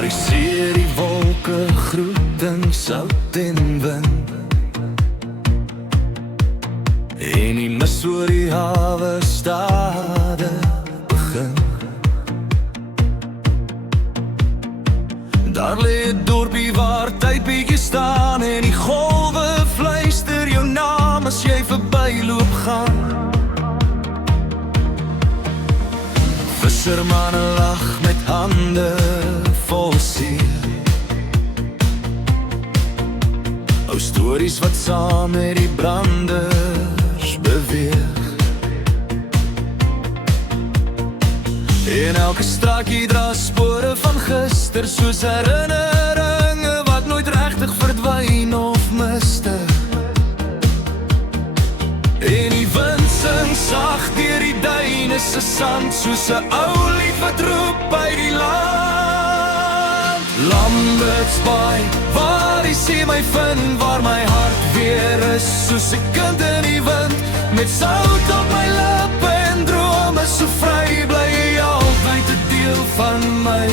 Waar die see die wolke groet in sout en wind, en die mis oor die hawe stadig begin. Daar lê 'n dorpie waar tyd bietjie staan, en die golwe fluister jou naam as jy verbyloop gaan. Vissermanne lag met hande vol seer, ou stories wat saam met die branders beweeg. En elke straatjie dra spore van gister, soos herinneringe wat nooit regtig verdwyn of mistig. En die wind sing sag deur die duine se sand, soos 'n ou lied wat roep by die land. Lambert's Bay, waar die see my vind, waar my hart weer is soos 'n kind in die wind, met sout op my lippe en drome so vry, bly jy altyd 'n deel van my.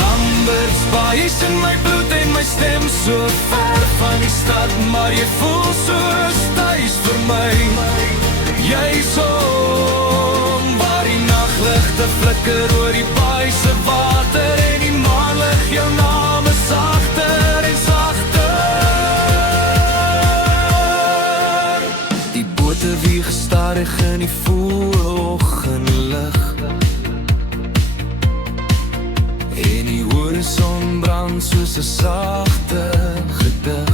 Lambert's Bay is in my bloed en my stem, so ver van die stad, maar jy voel soos tuis vir my. Jy's hom waar die nagligte flikker oor die baai se water, en die maanlig jou naam is sagter en sagter. Die bote wieg stadig in die vroegoggendlig, en die horison brand soos 'n sagte gedig.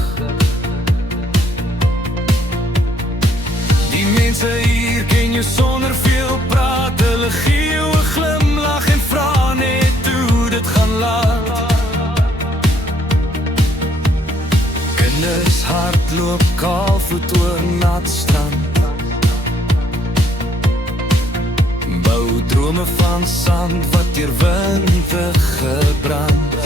Die mense hier ken jou sonder veel praat, hulle gee jou 'n glimlag en vra net hoe dit gaan laat. Kinders hardloop kaalvoet oor nat strand, bou drome van sand wat deur winde gebrand.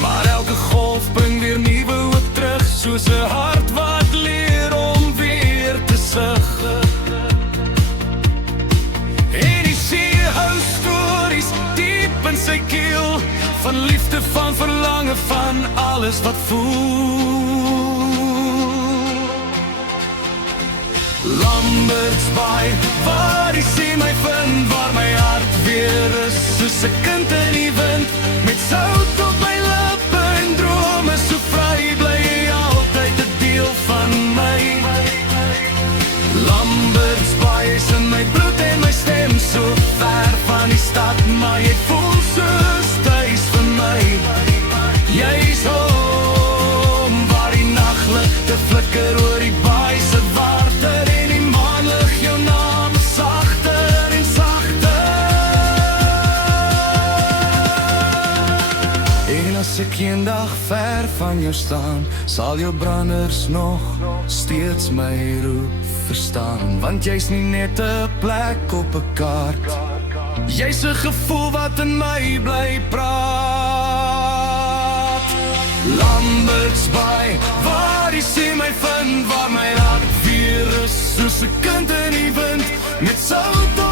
Maar elke golf bring weer nuwe hoop terug, soos 'n hart wat leer om weer te sug. En die see hou stories diep in sy keel, van liefde, van verlange, van alles wat voel. Lambert's Bay, waar die see my vind, waar my hart weer is soos 'n kind in die wind, met sout op my lippe en drome so vry, bly jy altyd 'n deel van my. Lambert's Bay is in my bloed en my stem, so ver van die stad, maar jy voel soos tuis vir my. Jy's hom waar die nagligte flikker oor die baai se water, en die maanlig jou naam is sagter en sagter. En as ek eendag ver van jou staan, sal jou branders nog steeds my roep verstaan, want jy's nie net 'n plek op 'n kaart, jy's 'n gevoel wat in my bly praat. Lambert's Bay, waar die see my vind, waar my hart weer is soos 'n kind in die wind, met sout op